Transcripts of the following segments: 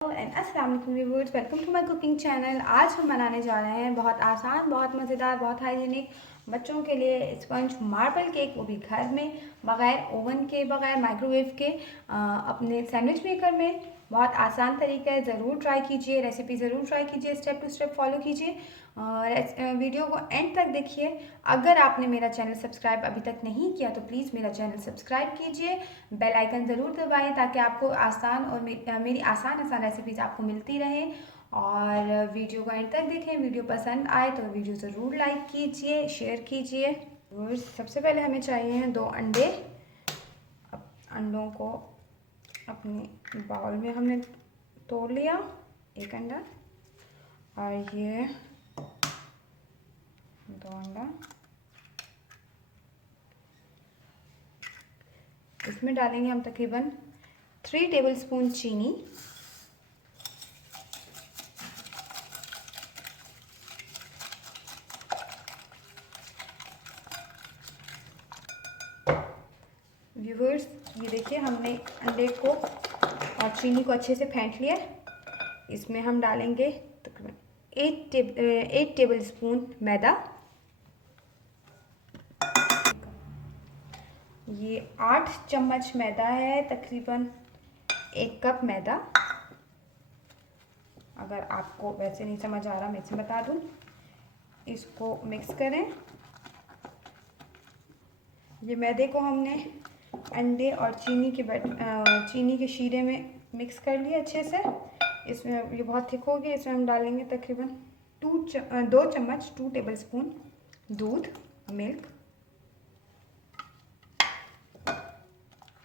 And अस्सलाम वालेकुम viewers, welcome to my cooking channel. आज हम बनाने जा रहे हैं बहुत आसान, बहुत मज़ेदार, बहुत हाइजीनिक बच्चों के लिए स्पंज मार्बल केक, वो भी घर में बग़ैर ओवन के, बग़ैर माइक्रोवेव के, अपने सैंडविच मेकर में। बहुत आसान तरीका है, ज़रूर ट्राई कीजिए, रेसिपी ज़रूर ट्राई कीजिए, स्टेप टू स्टेप फॉलो कीजिए। वीडियो को एंड तक देखिए। अगर आपने मेरा चैनल सब्सक्राइब अभी तक नहीं किया तो प्लीज़ मेरा चैनल सब्सक्राइब कीजिए, बेल आइकन ज़रूर दबाएं ताकि आपको आसान और मेरी आसान रेसिपीज़ आपको मिलती रहें। और वीडियो को एंड तक देखें। वीडियो पसंद आए तो वीडियो ज़रूर लाइक कीजिए, शेयर कीजिए। और सबसे पहले हमें चाहिए 2 अंडे। अंडों को अपने बाउल में हमने तोड़ लिया, एक अंडा, और ये 2 अंडा। इसमें डालेंगे हम तकरीबन 3 टेबलस्पून चीनी, व्यूवर्स ये देखिए हमने अंडे को और चीनी को अच्छे से फेंट लिया। इसमें हम डालेंगे तकरीबन 8 टेबलस्पून मैदा। ये 8 चम्मच मैदा है, तकरीबन 1 कप मैदा। अगर आपको वैसे नहीं समझ आ रहा मैं इसे बता दूं। इसको मिक्स करें। ये मैदे को हमने अंडे और चीनी के शीरे में मिक्स कर लिया अच्छे से। इसमें ये बहुत थिक हो गया। इसमें हम डालेंगे तकरीबन 2 चम्मच 2 टेबलस्पून दूध, मिल्क,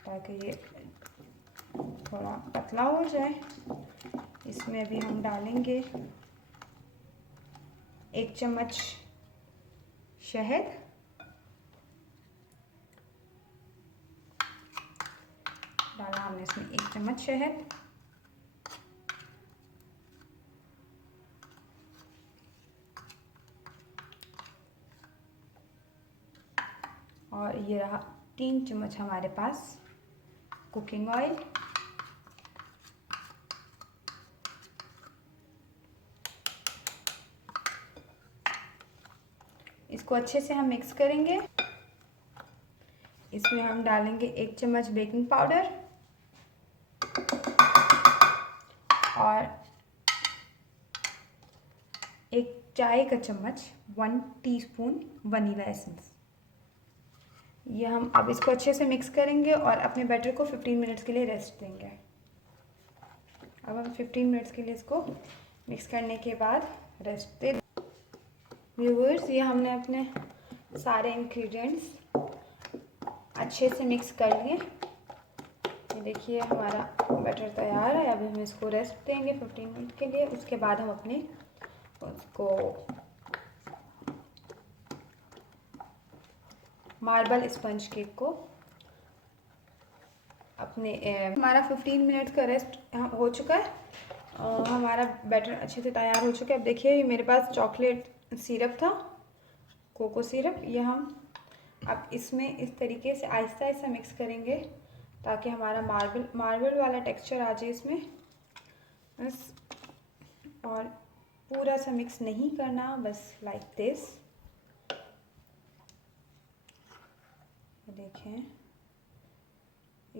ताकि ये थोड़ा पतला हो जाए। इसमें भी हम डालेंगे 1 चम्मच शहद, डाला हमने इसमें 1 चम्मच शहद। और ये रहा 3 चम्मच हमारे पास कुकिंग ऑयल। इसको अच्छे से हम मिक्स करेंगे। इसमें हम डालेंगे 1 चम्मच बेकिंग पाउडर और 1 चाय का चम्मच 1 टीस्पून वनीला एसेंस। ये हम अब इसको अच्छे से मिक्स करेंगे और अपने बैटर को 15 मिनट्स के लिए रेस्ट देंगे। अब हम 15 मिनट्स के लिए इसको मिक्स करने के बाद रेस्ट दे। व्यूअर्स ये हमने अपने सारे इंग्रेडिएंट्स अच्छे से मिक्स कर लिए। ये देखिए हमारा बैटर तैयार है। अभी हम इसको रेस्ट देंगे 15 मिनट के लिए। उसके बाद हम अपने उसको मार्बल स्पंज केक को अपने हमारा 15 मिनट का रेस्ट हो चुका है। हमारा बैटर अच्छे से तैयार हो चुका है। अब देखिए मेरे पास चॉकलेट सिरप था, कोको सिरप। ये हम अब इसमें इस तरीके से आहिस्ता आहिस्ता मिक्स करेंगे ताकि हमारा मार्बल वाला टेक्सचर आ जाए इसमें बस। और पूरा सा मिक्स नहीं करना, बस लाइक दिस। देखें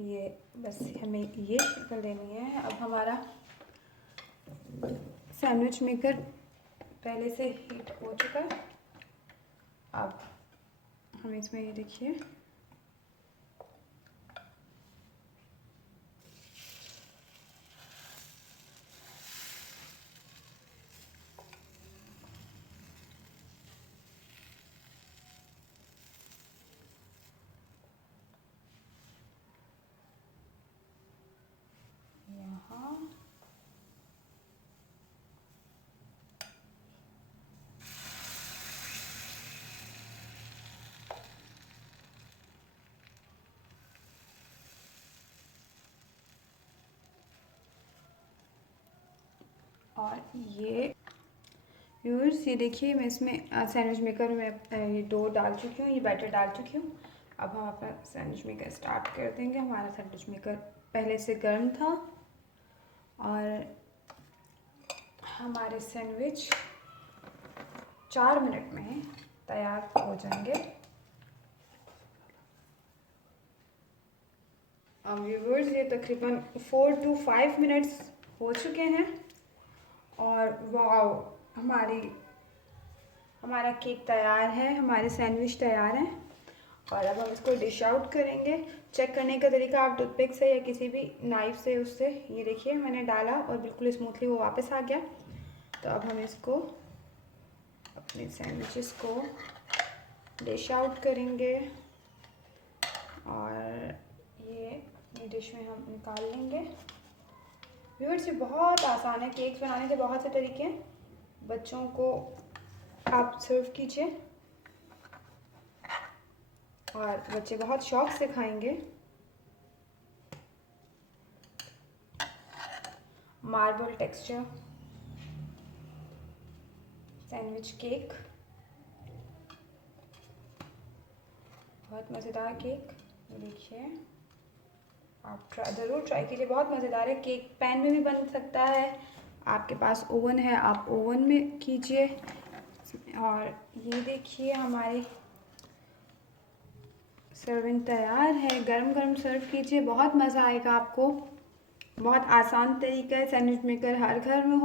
ये बस हमें ये शक्ल देनी है। अब हमारा सैंडविच मेकर पहले से हीट हो चुका है। अब हम इसमें ये देखिए यहाँ और ये व्यूअर्स ये देखिए मैं इसमें सैंडविच मेकर में ये डो डाल चुकी हूँ, ये बैटर डाल चुकी हूँ। अब हम अपना सैंडविच मेकर स्टार्ट कर देंगे। हमारा सैंडविच मेकर पहले से गर्म था और हमारे सैंडविच 4 मिनट में तैयार हो जाएंगे। अब व्यूवर्स ये तकरीबन 4 to 5 मिनट्स हो चुके हैं और वाव हमारा केक तैयार है, हमारे सैंडविच तैयार हैं। और अब हम इसको डिश आउट करेंगे। चेक करने का तरीका आप टूथपिक से या किसी भी नाइफ से उससे, ये देखिए मैंने डाला और बिल्कुल स्मूथली वो वापस आ गया। तो अब हम इसको अपने सैंडविचेस को डिश आउट करेंगे और ये डिश में हम निकाल लेंगे। व्यूअर्स ये बहुत आसान है, केक्स बनाने के बहुत से तरीके हैं। बच्चों को आप सर्व कीजिए और बच्चे बहुत शौक से खाएंगे। मार्बल टेक्सचर सैंडविच केक, बहुत मज़ेदार केक। देखिए आप ज़रूर ट्राई कीजिए, बहुत मज़ेदार है। केक पैन में भी बन सकता है, आपके पास ओवन है आप ओवन में कीजिए। और ये देखिए हमारे सर्विंग तैयार है, गरम गरम सर्व कीजिए, बहुत मज़ा आएगा आपको। बहुत आसान तरीका है, सैंडविच मेकर हर घर में हो।